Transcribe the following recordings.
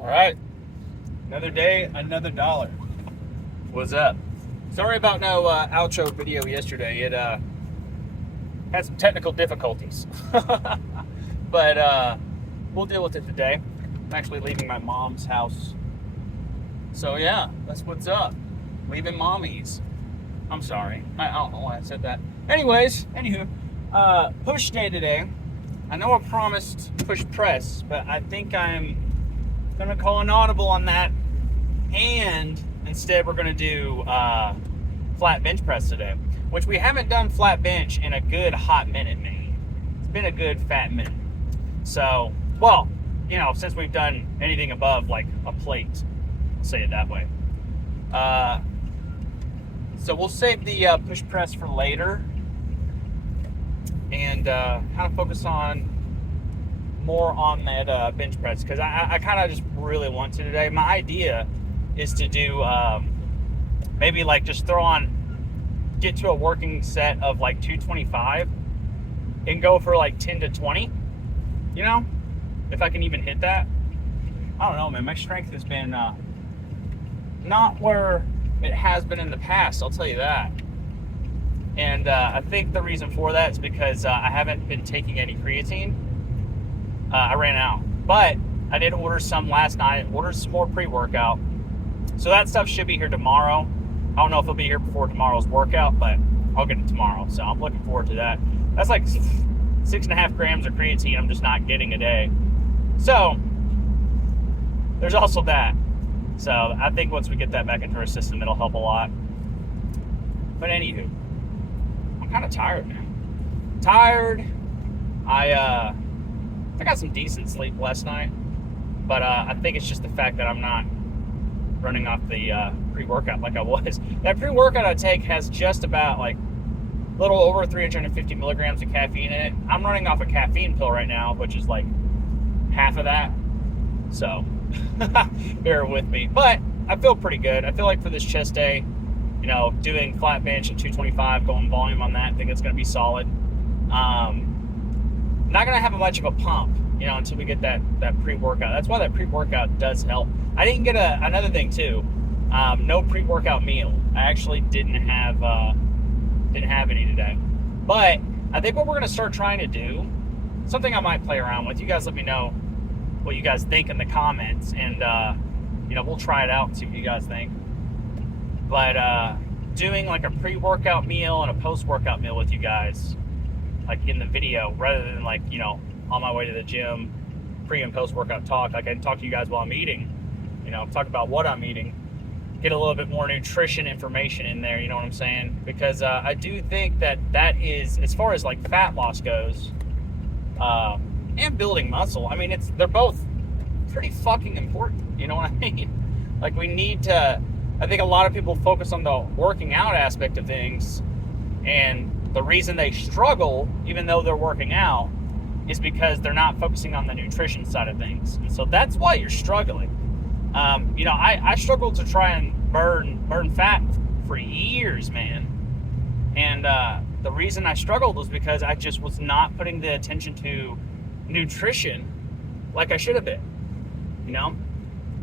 All right. Another day, another dollar. What's up? Sorry about no outro video yesterday. It had some technical difficulties. But we'll deal with it today. I'm actually leaving my mom's house. So yeah, that's what's up. Leaving mommy's. I'm sorry. I don't know why I said that. Anywho, push day today. I know I promised push press, but I think I'm gonna call an audible on that, and instead we're gonna do flat bench press today, which we haven't done flat bench in a good hot minute, man. It's been a good fat minute. So, well, since we've done anything above like a plate, I'll say it that way. So we'll save the push press for later, and kind of focus on more on that bench press, because I kind of just really want to today. My idea is to do maybe like just get to a working set of like 225 and go for like 10 to 20, if I can even hit that. I don't know, man. My strength has been not where it has been in the past, I'll tell you that. And I think the reason for that is because I haven't been taking any creatine. I ran out, but I did order some last night. Ordered some more pre-workout, so that stuff should be here tomorrow. I don't know if it'll be here before tomorrow's workout, but I'll get it tomorrow. So I'm looking forward to that. That's like 6.5 grams of creatine I'm just not getting a day. So there's also that. So I think once we get that back into our system, it'll help a lot. But anywho, I'm kind of tired now. I got some decent sleep last night, but I think it's just the fact that I'm not running off the pre-workout like I was. That pre-workout I take has just about like a little over 350 milligrams of caffeine in it. I'm running off a caffeine pill right now, which is like half of that. So bear with me. But I feel pretty good. I feel like for this chest day, doing flat bench at 225, going volume on that, I think it's going to be solid. Not going to have much of a pump, until we get that pre-workout. That's why that pre-workout does help. I didn't get another thing too. No pre-workout meal. I actually didn't have any today. But I think what we're going to start trying to do, something I might play around with. You guys let me know what you guys think in the comments, and we'll try it out and see what you guys think. But doing like a pre-workout meal and a post-workout meal with you guys, like in the video, rather than like on my way to the gym, pre and post-workout talk. Like I can talk to you guys while I'm eating, talk about what I'm eating, get a little bit more nutrition information in there, you know what I'm saying? Because I do think that is, as far as like fat loss goes, and building muscle, I mean, they're both pretty fucking important, you know what I mean? Like we need to, I think a lot of people focus on the working out aspect of things, and the reason they struggle, even though they're working out, is because they're not focusing on the nutrition side of things. And so that's why you're struggling. I struggled to try and burn fat for years, man. And the reason I struggled was because I just was not putting the attention to nutrition like I should have been.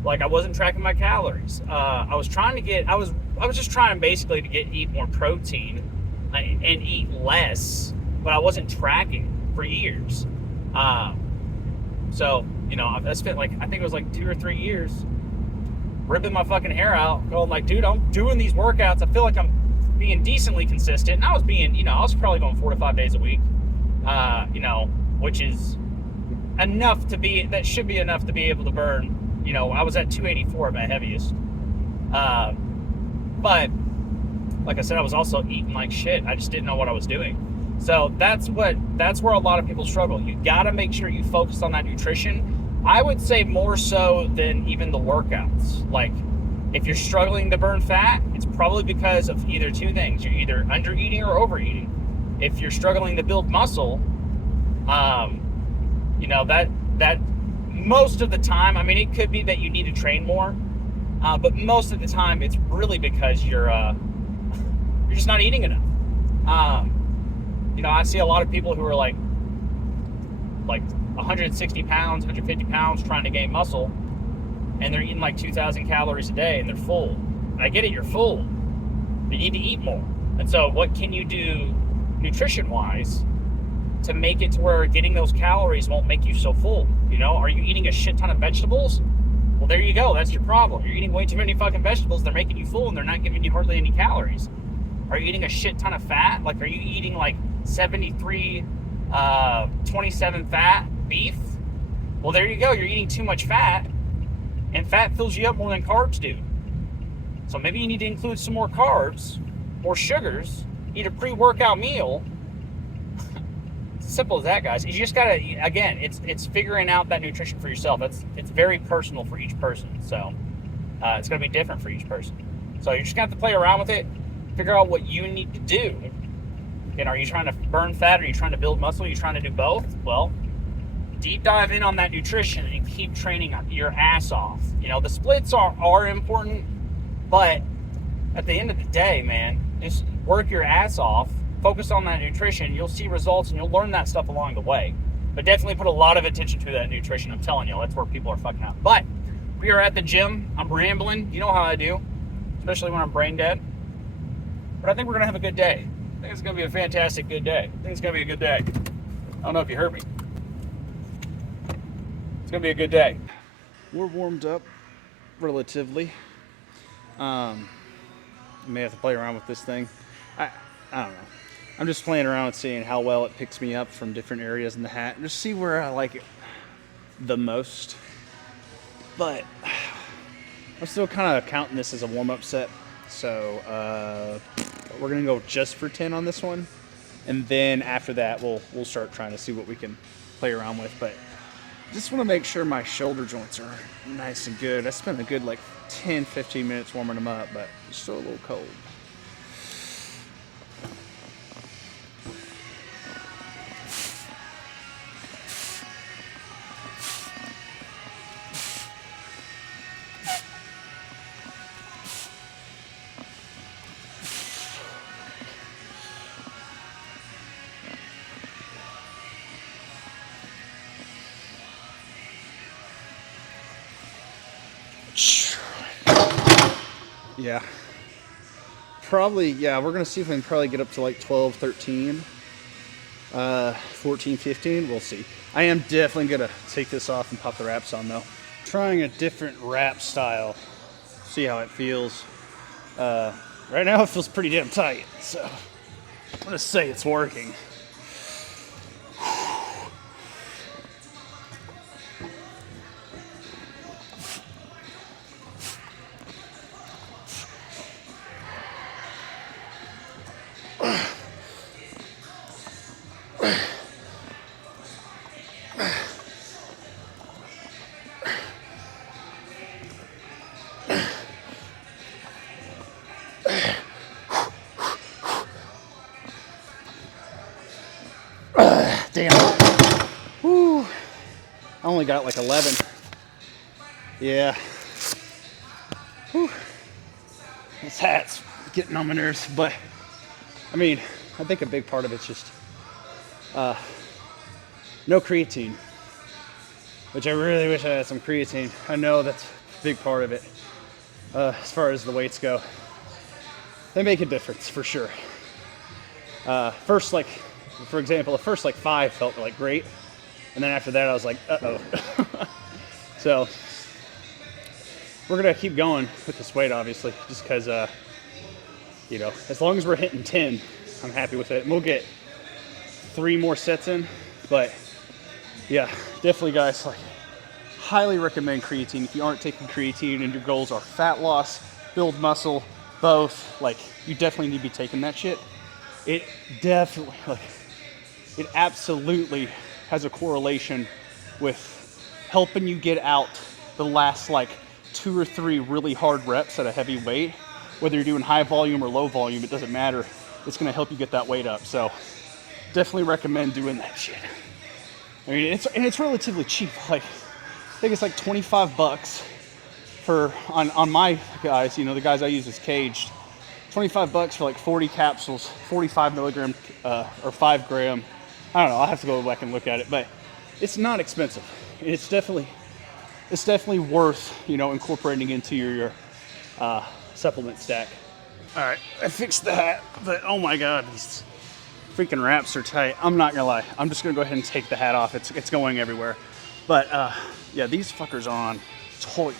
Like I wasn't tracking my calories. I was just trying basically to eat more protein and eat less, but I wasn't tracking for years. So I spent I think it was like 2 or 3 years ripping my fucking hair out, going like, dude, I'm doing these workouts. I feel like I'm being decently consistent. And I was I was probably going 4 to 5 days a week, which is that should be enough to be able to burn. I was at 284 at my heaviest. But like I said, I was also eating like shit. I just didn't know what I was doing. So that's where a lot of people struggle. You got to make sure you focus on that nutrition. I would say more so than even the workouts. Like if you're struggling to burn fat, it's probably because of either two things. You're either under eating or overeating. If you're struggling to build muscle, that most of the time, I mean, it could be that you need to train more, but most of the time it's really because you're just not eating enough. I see a lot of people who are like 160 pounds, 150 pounds trying to gain muscle, and they're eating like 2,000 calories a day and they're full. And I get it, you're full. You need to eat more. And so what can you do nutrition-wise to make it to where getting those calories won't make you so full? You know, are you eating a shit ton of vegetables? Well, there you go. That's your problem. You're eating way too many fucking vegetables. They're making you full and they're not giving you hardly any calories. Are you eating a shit ton of fat? Like, are you eating like 73, 27 fat beef? Well, there you go. You're eating too much fat, and fat fills you up more than carbs do. So maybe you need to include some more carbs, more sugars, eat a pre-workout meal. It's simple as that, guys. You just gotta, again, it's figuring out that nutrition for yourself. It's very personal for each person. So it's gonna be different for each person. So you're just gonna have to play around with it, figure out what you need to do. And are you trying to burn fat? Are you trying to build muscle? Are you trying to do both? Well, deep dive in on that nutrition and keep training your ass off. You know, the splits are important, but at the end of the day, man, just work your ass off, focus on that nutrition. You'll see results and you'll learn that stuff along the way. But definitely put a lot of attention to that nutrition. I'm telling you, that's where people are fucking up. But we are at the gym. I'm rambling. You know how I do, especially when I'm brain dead. But I think we're going to have a good day. I think it's going to be a fantastic good day. I think it's going to be a good day. I don't know if you heard me. It's going to be a good day. We're warmed up relatively. I may have to play around with this thing. I don't know. I'm just playing around and seeing how well it picks me up from different areas in the hat and just see where I like it the most. But I'm still kind of counting this as a warm-up set. So we're going to go just for 10 on this one. And then after that, we'll start trying to see what we can play around with. But just want to make sure my shoulder joints are nice and good. I spent a good like 10, 15 minutes warming them up, but it's still a little cold. Yeah. Probably, yeah, we're going to see if we can probably get up to like 12, 13, 14, 15. We'll see. I am definitely going to take this off and pop the wraps on, though. Trying a different wrap style. See how it feels. Right now it feels pretty damn tight, so I'm going to say it's working. Damn. Whew. I only got like 11. Yeah. Whew. This hat's getting on my nerves, but I mean, I think a big part of it's just no creatine, which I really wish I had some creatine. I know that's a big part of it. As far as the weights go, they make a difference for sure. First, like, for example, the first like 5 felt like great, and then after that I was like, uh-oh. So we're gonna keep going with this weight, obviously, just because you know, as long as we're hitting 10, I'm happy with it. And we'll get 3 more sets in, but yeah, definitely, guys, like, highly recommend creatine. If you aren't taking creatine and your goals are fat loss, build muscle, both, like, you definitely need to be taking that shit. It definitely, like, it absolutely has a correlation with helping you get out the last like 2 or 3 really hard reps at a heavy weight. Whether you're doing high volume or low volume, it doesn't matter. It's gonna help you get that weight up. So definitely recommend doing that shit. I mean, it's relatively cheap. Like, I think it's like 25 bucks for, on my guys, you know, the guys I use is caged. 25 bucks for like 40 capsules, 45 milligram, or 5 gram. I don't know, I'll have to go back and look at it, but it's not expensive. It's definitely it's definitely worth, incorporating into your supplement stack. All right, I fixed that, but oh my God, these freaking wraps are tight. I'm not gonna lie. I'm just gonna go ahead and take the hat off. It's going everywhere. But yeah, these fuckers are on tight.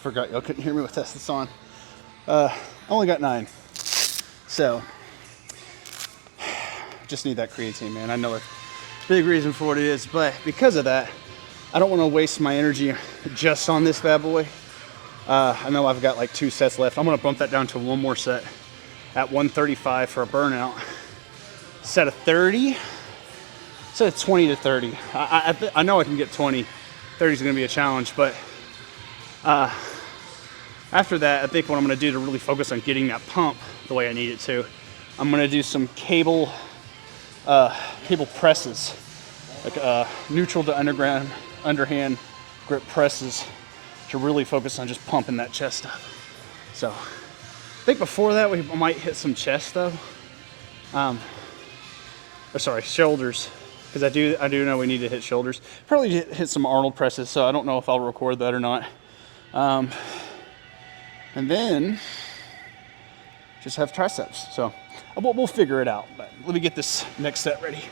Forgot y'all couldn't hear me with this on. I only got 9. So, just need that creatine, man. I know it's a big reason for what it is, but because of that, I don't want to waste my energy just on this bad boy. I know I've got like 2 sets left. I'm going to bump that down to 1 more set at 135 for a burnout. Set of 30, set of 20 to 30. I know I can get 20. 30 is going to be a challenge, but after that, I think what I'm going to do to really focus on getting that pump the way I need it to, I'm going to do some cable presses, like neutral to underhand grip presses to really focus on just pumping that chest up. So I think before that we might hit some chest though, shoulders, because I do know we need to hit shoulders. Probably hit some Arnold presses, so I don't know if I'll record that or not. And then just have triceps. So we'll figure it out. But let me get this next set ready.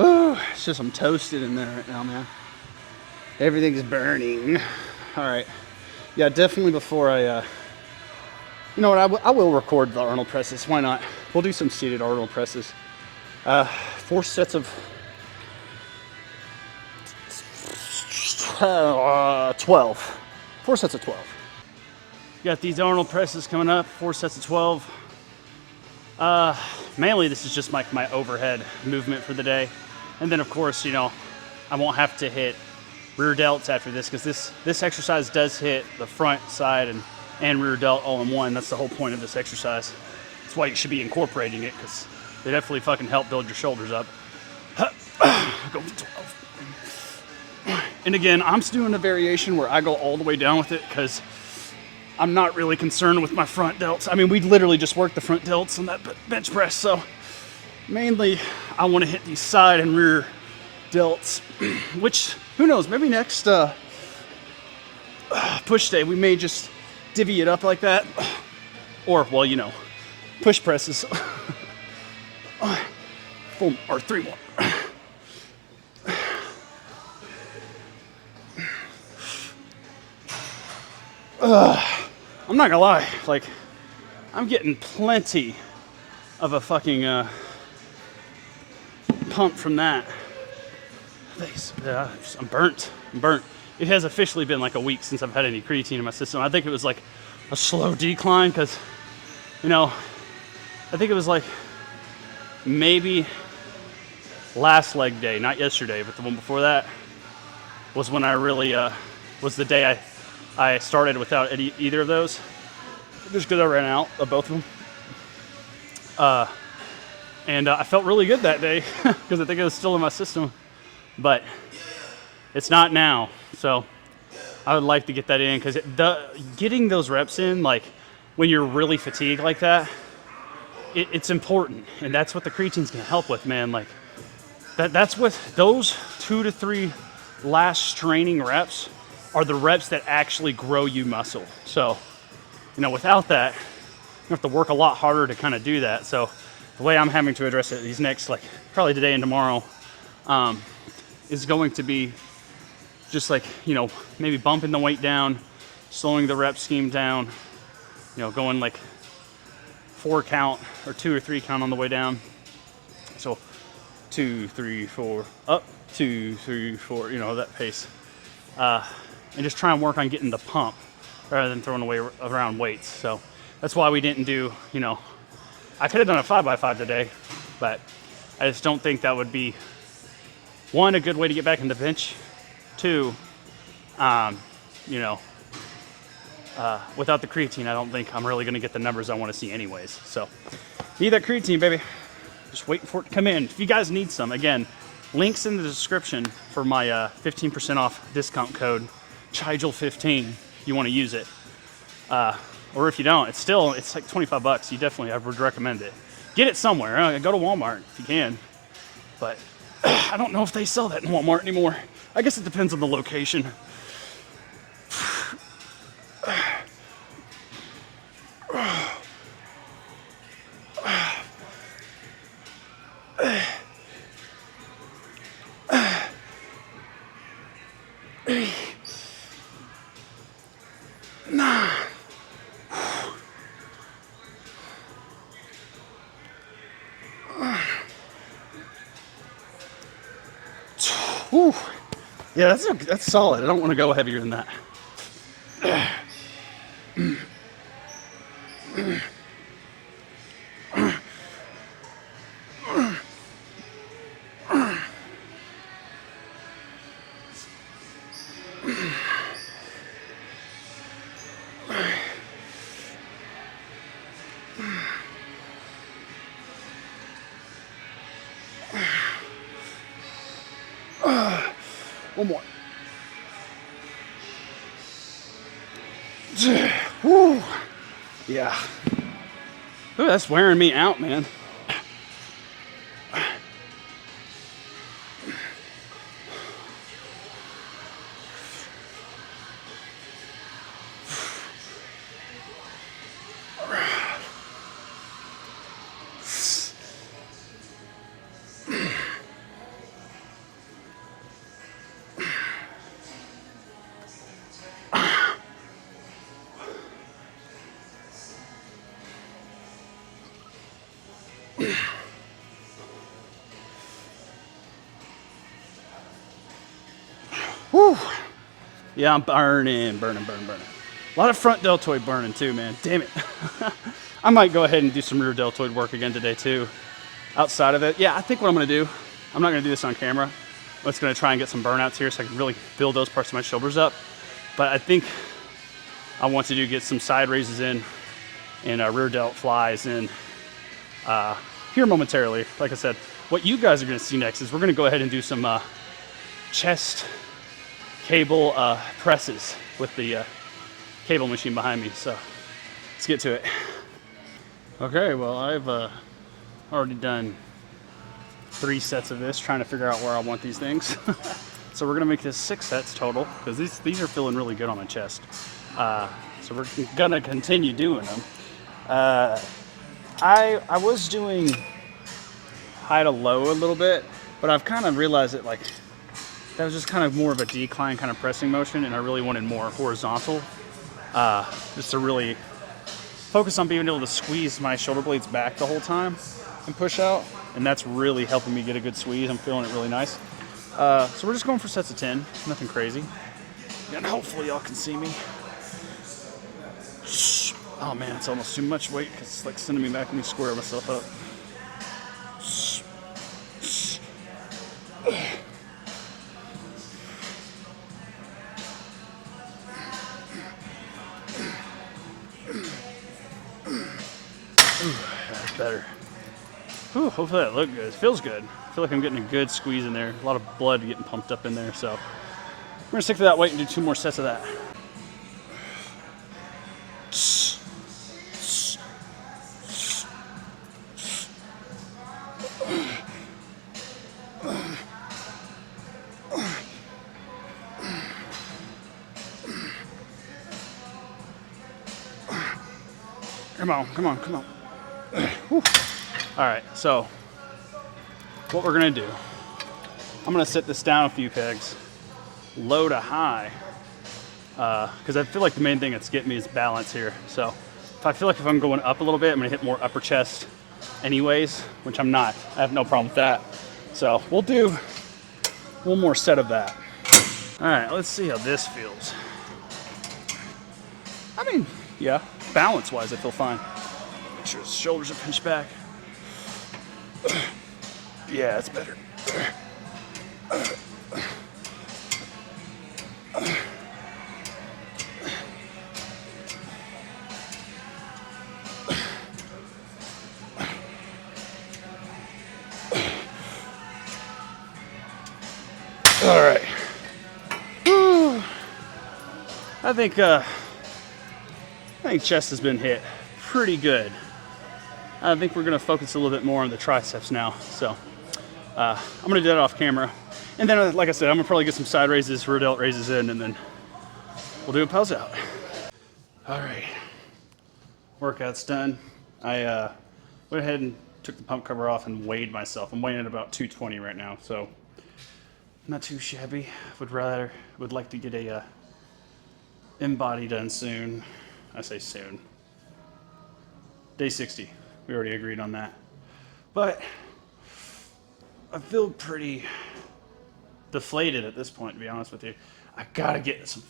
Oh, it's just I'm toasted in there right now, man. Everything's burning. All right. Yeah, definitely before I, you know what, I will record the Arnold presses. Why not? We'll do some seated Arnold presses. 4 sets of 12. 4 sets of 12. Got these Arnold presses coming up, 4 sets of 12. Mainly this is just like my overhead movement for the day. And then of course, I won't have to hit rear delts after this, because this exercise does hit the front, side, and rear delt all in one. That's the whole point of this exercise. That's why you should be incorporating it, because they definitely fucking help build your shoulders up. Go to 12. And again, I'm doing a variation where I go all the way down with it, because I'm not really concerned with my front delts. I mean, we literally just worked the front delts on that bench press, so mainly I want to hit these side and rear delts, which, who knows, maybe next push day we may just divvy it up like that, or, well, push presses. 4 or 3 more. I'm not gonna lie, like, I'm getting plenty of a fucking pump from that. I'm burnt. It has officially been like a week since I've had any creatine in my system. I think it was like a slow decline, because, I think it was like maybe last leg day, not yesterday, but the one before that was when I really, was the day I started without either of those, just because I ran out of both of them. And I felt really good that day, because I think it was still in my system. but it's not now. So I would like to get that in, because getting those reps in, like when you're really fatigued like that, it's important, and that's what the creatine's gonna help with, man. Like that's what those 2 to 3 last straining reps are, the reps that actually grow you muscle. So, without that, you have to work a lot harder to kind of do that. So the way I'm having to address it these next, like probably today and tomorrow, is going to be just like, maybe bumping the weight down, slowing the rep scheme down, going like 4 count or 2 or 3 count on the way down. So 2, 3, 4, up, 2, 3, 4, that pace. And just try and work on getting the pump rather than throwing away around weights. So that's why we didn't do, I could have done a 5x5 today, but I just don't think that would be, one, a good way to get back in the bench. 2, without the creatine, I don't think I'm really going to get the numbers I want to see anyways. So need that creatine, baby. Just waiting for it to come in. If you guys need some, again, links in the description for my 15% off discount code, Chigel15, if you want to use it. Or if you don't, it's like $25. I would recommend it. Get it somewhere. Go to Walmart if you can. But I don't know if they sell that in Walmart anymore. I guess it depends on the location. Whew. Yeah, that's solid. I don't want to go heavier than that. One more. Woo. Yeah. Ooh, that's wearing me out, man. Whew. Yeah, I'm burning. A lot of front deltoid burning too, man. Damn it. I might go ahead and do some rear deltoid work again today too. Outside of it, yeah, I think what I'm gonna do, I'm not gonna do this on camera. I'm just gonna try and get some burnouts here so I can really build those parts of my shoulders up. But I think I want to get some side raises in and rear delt flies in here momentarily. Like I said, what you guys are gonna see next is we're gonna go ahead and do some chest cable presses with the cable machine behind me. So let's get to it. Okay, well, I've already done 3 sets of this, trying to figure out where I want these things. So we're gonna make this 6 sets total, because these are feeling really good on my chest. So we're gonna continue doing them. I was doing high to low a little bit, but I've kind of realized that like that was just kind of more of a decline kind of pressing motion, and I really wanted more horizontal, just to really focus on being able to squeeze my shoulder blades back the whole time and push out, and that's really helping me get a good squeeze. I'm feeling it really nice. So we're just going for sets of 10, nothing crazy, and hopefully y'all can see me. Oh man, it's almost too much weight because it's like sending me back. Let me square myself up. Ooh, that's better. Ooh, hopefully that looked good. It feels good. feel like I'm getting a good squeeze in there. A lot of blood getting pumped up in there. So we're gonna stick to that weight and do 2 more sets of that. Come on, come on, come on. All right, so what we're gonna do, I'm gonna sit this down a few pegs, low to high, because I feel like the main thing that's getting me is balance here. So if I'm going up a little bit, I'm gonna hit more upper chest anyways, which I'm not. I have no problem with that. So we'll do one more set of that. All right, let's see how this feels. I mean, yeah, balance-wise, I feel fine. Make sure his shoulders are pinched back. Yeah, that's better. All right. Whew. I think chest has been hit pretty good. I think we're gonna focus a little bit more on the triceps now. So I'm gonna do that off camera. And then, like I said, I'm gonna probably get some side raises, rear delt raises in, and then we'll do a pulse out. All right, workout's done. I went ahead and took the pump cover off and weighed myself. I'm weighing at about 220 right now, so not too shabby. Would like to get a in-body done soon. I say soon. Day 60. We already agreed on that. But I feel pretty deflated at this point, to be honest with you. I gotta get some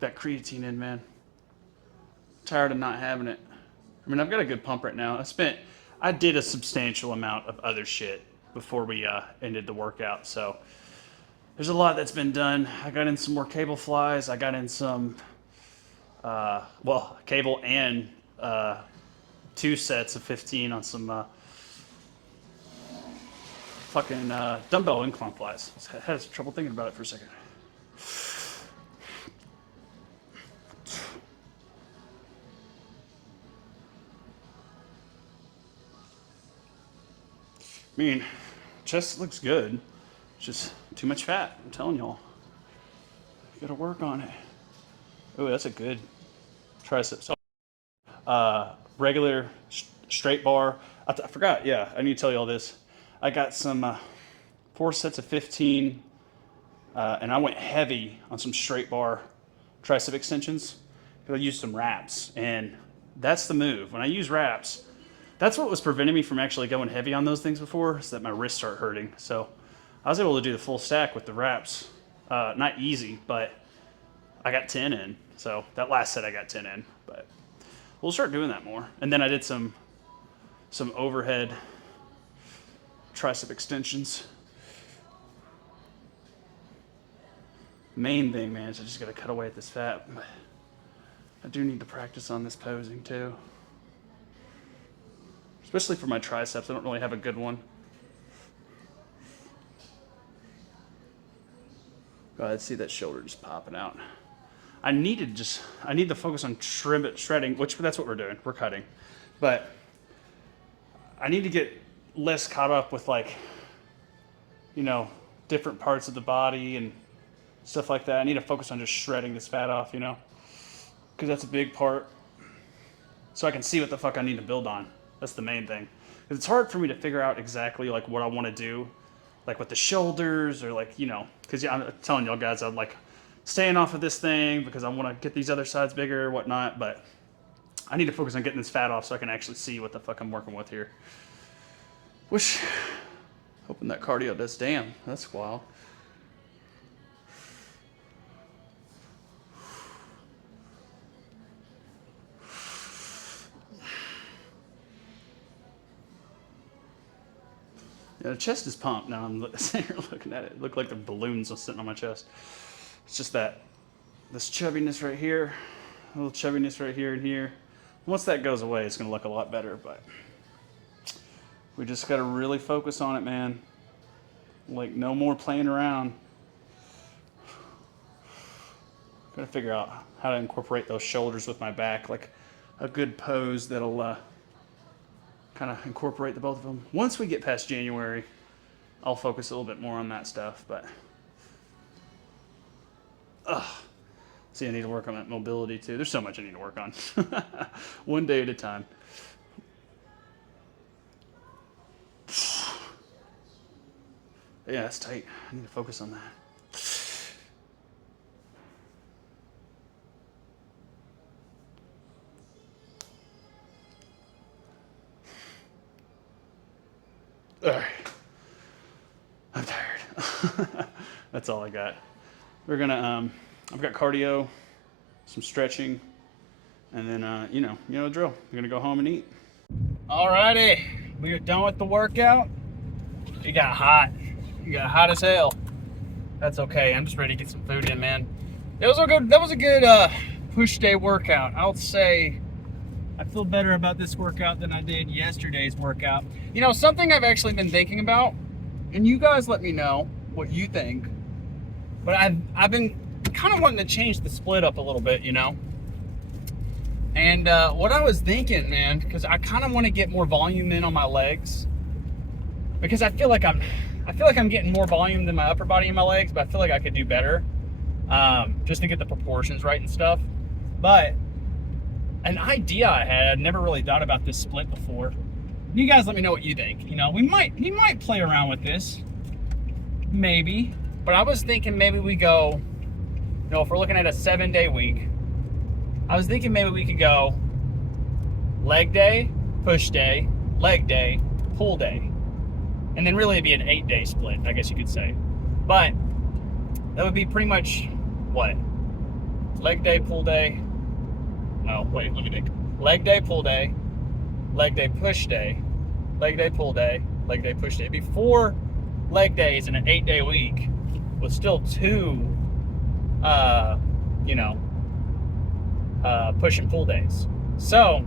that creatine in, man. Tired of not having it. I mean, I've got a good pump right now. I did a substantial amount of other shit before we ended the workout, so there's a lot that's been done. I got in some more cable flies. I got in some, cable and 2 sets of 15 on some dumbbell incline flies. I had trouble thinking about it for a second. I mean, chest looks good. It's just too much fat. I'm telling y'all. You gotta work on it. Oh, that's a good tricep. Regular straight bar. I forgot. Yeah, I need to tell you all this. I got some 4 sets of 15, and I went heavy on some straight bar tricep extensions. I used some wraps, and that's the move. When I use wraps, that's what was preventing me from actually going heavy on those things before, is that my wrists start hurting. So I was able to do the full stack with the wraps. Not easy, but I got 10 in. So that last set I got 10 in, but we'll start doing that more. And then I did some overhead tricep extensions. Main thing, man, is I just gotta cut away at this fat. I do need to practice on this posing too. Especially for my triceps, I don't really have a good one. Go ahead, see that shoulder just popping out. I need to focus on shredding, which that's what we're doing. We're cutting. But I need to get less caught up with different parts of the body and stuff like that. I need to focus on just shredding this fat off, because that's a big part. So I can see what the fuck I need to build on. That's the main thing. Because it's hard for me to figure out exactly what I want to do, with the shoulders or because I'm telling y'all guys, I'm staying off of this thing because I want to get these other sides bigger or whatnot, but I need to focus on getting this fat off so I can actually see what the fuck I'm working with here. Hoping that cardio does. Damn, that's wild. Yeah, the chest is pumped now. I'm sitting here looking at it. It looked like the balloons are sitting on my chest. It's just this chubbiness right here, a little chubbiness right here and here. Once that goes away, it's gonna look a lot better, but we just gotta really focus on it, man. Like, no more playing around. Gotta figure out how to incorporate those shoulders with my back, like a good pose that'll kind of incorporate the both of them. Once we get past January, I'll focus a little bit more on that stuff, but see, I need to work on that mobility too. There's so much I need to work on. One day at a time. Yeah, that's tight. I need to focus on that. All right. I'm tired. That's all I got. We're gonna, I've got cardio, some stretching, and then, you know the drill. We're gonna go home and eat. Alrighty, we are done with the workout. It got hot. It got hot as hell. That's okay. I'm just ready to get some food in, man. That was a good push day workout. I would say I feel better about this workout than I did yesterday's workout. You know, something I've actually been thinking about, and you guys let me know what you think, but I've been kind of wanting to change the split up a little bit, you know? And what I was thinking, man, because I kind of want to get more volume in on my legs, because I feel like I'm getting more volume than my upper body in my legs, but I feel like I could do better, just to get the proportions right and stuff. But an idea I had, I'd never really thought about this split before. You guys let me know what you think. You know, we might play around with this, maybe. But I was thinking maybe we go, you know, if we're looking at a 7-day week, I was thinking maybe we could go leg day, push day, leg day, pull day. And then really it'd be an 8-day split, I guess you could say. But that would be pretty much what? Leg day, pull day. No, wait, let me think. Leg day, pull day, leg day, push day, leg day, pull day, leg day, push day. It'd be 4 leg days in an 8-day week with still 2, push and pull days. So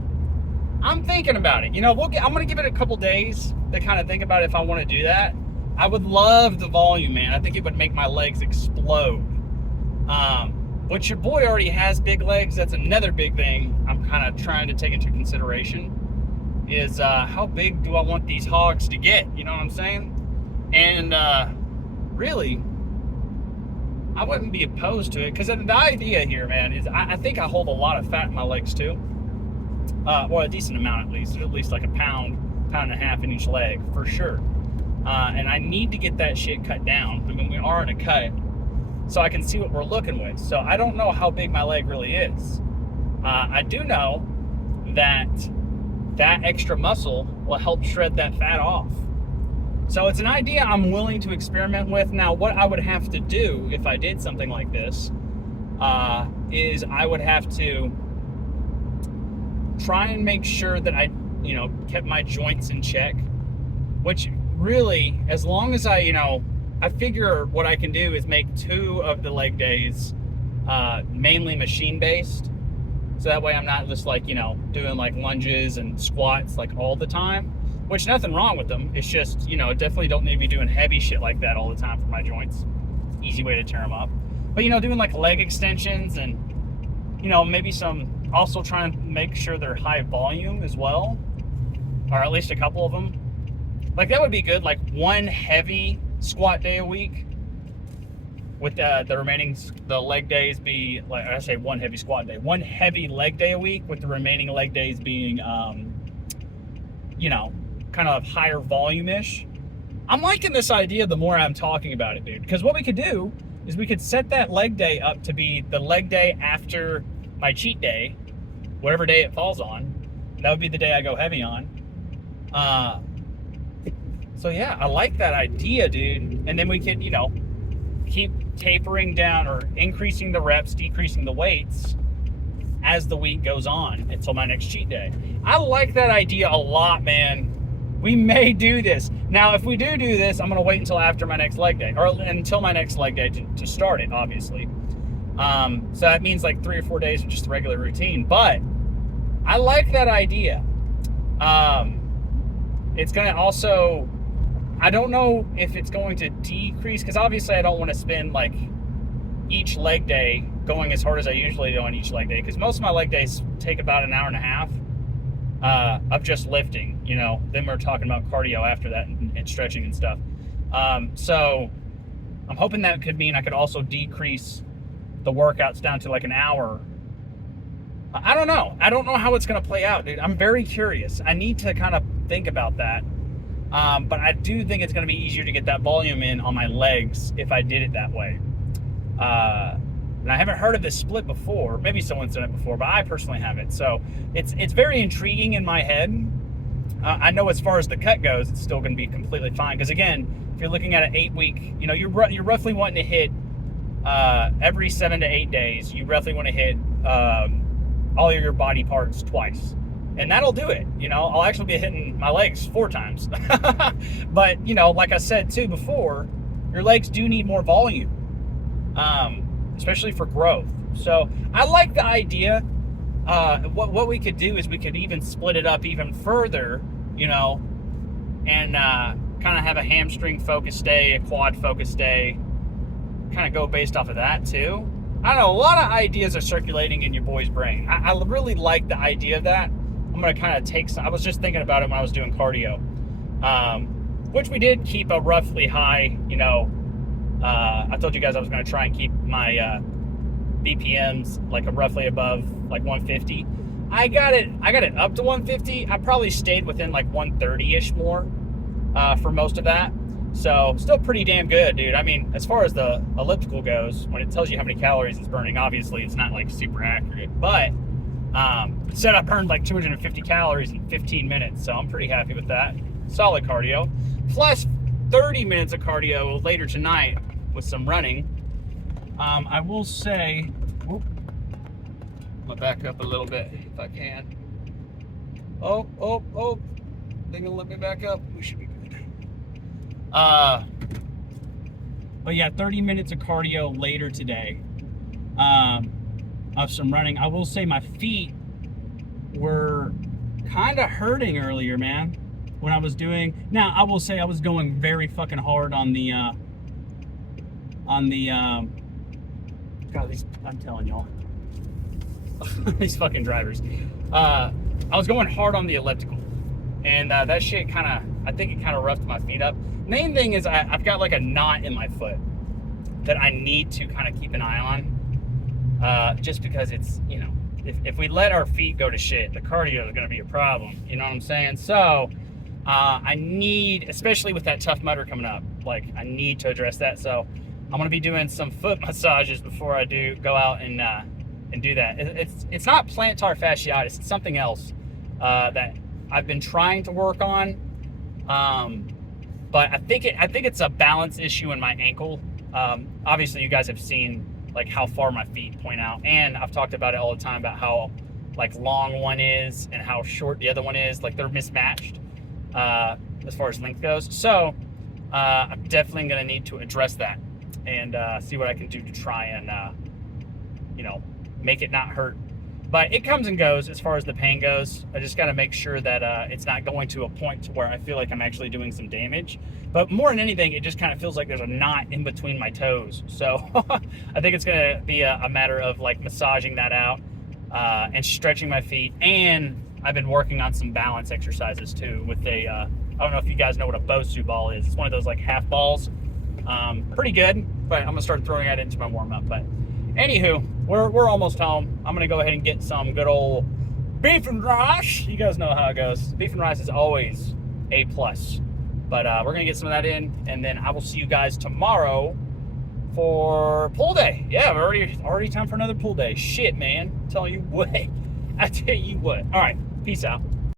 I'm thinking about it. You know, I'm going to give it a couple days to kind of think about if I want to do that. I would love the volume, man. I think it would make my legs explode. But your boy already has big legs. That's another big thing I'm kind of trying to take into consideration is how big do I want these hogs to get? You know what I'm saying? And really, I wouldn't be opposed to it, because the idea here, man, is I think I hold a lot of fat in my legs too. Well, a decent amount at least like a pound and a half in each leg for sure. And I need to get that shit cut down. I mean, we are in a cut, so I can see what we're looking with. So I don't know how big my leg really is. I do know that extra muscle will help shred that fat off. So it's an idea I'm willing to experiment with. Now, what I would have to do if I did something like this is I would have to try and make sure that I, kept my joints in check, which really, as long as I figure what I can do is make 2 of the leg days mainly machine based. So that way I'm not just doing like lunges and squats like all the time, which nothing wrong with them. It's just, definitely don't need to be doing heavy shit like that all the time for my joints. Easy way to tear them up. But, doing like leg extensions and, maybe also trying to make sure they're high volume as well, or at least a couple of them. Like that would be good. Like 1 heavy squat day a week with the leg days be, like I say, 1 heavy squat day, 1 heavy leg day a week with the remaining leg days being, kind of higher volume-ish. I'm liking this idea the more I'm talking about it, dude, because what we could do is we could set that leg day up to be the leg day after my cheat day, whatever day it falls on. That would be the day I go heavy on. So yeah, I like that idea, dude. And then we could, keep tapering down or increasing the reps, decreasing the weights as the week goes on until my next cheat day. I like that idea a lot, man. We may do this. Now, if we do this, I'm going to wait until after my next leg day, or until my next leg day to start it, obviously. So that means like 3 or 4 days of just a regular routine. But I like that idea. It's going to also, I don't know if it's going to decrease, because obviously I don't want to spend like each leg day going as hard as I usually do on each leg day, because most of my leg days take about an hour and a half of just lifting, you know. Then we're talking about cardio after that, and stretching and stuff. So I'm hoping that could mean I could also decrease the workouts down to like an hour. I don't know. I don't know how it's going to play out, dude. I'm very curious. I need to kind of think about that. But I do think it's going to be easier to get that volume in on my legs if I did it that way. And I haven't heard of this split before. Maybe someone's done it before, but I personally haven't. So it's very intriguing in my head. I know as far as the cut goes, it's still going to be completely fine. Because again, if you're looking at an 8-week, you know, you're roughly wanting to hit every 7 to 8 days. You roughly want to hit all of your body parts twice. And that'll do it. You know, I'll actually be hitting my legs 4 times. But, you know, like I said too before, your legs do need more volume, especially for growth. So I like the idea. What we could do is we could even split it up even further, you know, and kind of have a hamstring focus day, a quad focus day, kind of go based off of that too. I don't know, a lot of ideas are circulating in your boy's brain. I really like the idea of that. I'm going to kind of take some, I was just thinking about it when I was doing cardio, which we did keep a roughly high, you know, I told you guys I was going to try and keep my BPMs like a roughly above like 150. I got it up to 150. I probably stayed within like 130-ish more for most of that. So still pretty damn good, dude. I mean, as far as the elliptical goes, when it tells you how many calories it's burning, obviously it's not like super accurate, but it said I burned like 250 calories in 15 minutes, so I'm pretty happy with that. Solid cardio. Plus 30 minutes of cardio later tonight with some running. I will say, whoop, I'm gonna back up a little bit if I can. Oh, they're gonna let me back up. We should be good. But yeah, 30 minutes of cardio later today. Of some running. I will say my feet were kind of hurting earlier, man, when I was doing. Now, I will say I was going very fucking hard on the God, these, I'm telling y'all, these fucking drivers. I was going hard on the elliptical, and that shit kind of, I think it kind of roughed my feet up. Main thing is I've got like a knot in my foot that I need to kind of keep an eye on. Just because it's, you know, if we let our feet go to shit, the cardio is going to be a problem. You know what I'm saying? So I need, especially with that Tough Mudder coming up, like I need to address that. So I'm going to be doing some foot massages before I go out and do that. It's not plantar fasciitis. It's something else that I've been trying to work on. But I think it's a balance issue in my ankle. Obviously, you guys have seen like how far my feet point out, and I've talked about it all the time about how like long one is and how short the other one is. Like they're mismatched as far as length goes. So I'm definitely going to need to address that and see what I can do to try and you know, make it not hurt. But it comes and goes as far as the pain goes. I just got to make sure that it's not going to a point to where I feel like I'm actually doing some damage. But more than anything, it just kind of feels like there's a knot in between my toes. So I think it's going to be a matter of like massaging that out and stretching my feet. And I've been working on some balance exercises too with I don't know if you guys know what a Bosu ball is. It's one of those like half balls. Pretty good, but I'm going to start throwing that into my warm up. But anywho, we're almost home. I'm going to go ahead and get some good old beef and rice. You guys know how it goes. Beef and rice is always A+. But we're going to get some of that in, and then I will see you guys tomorrow for pool day. Yeah, we're already time for another pool day. Shit, man. I'm telling you what. I tell you what. All right. Peace out.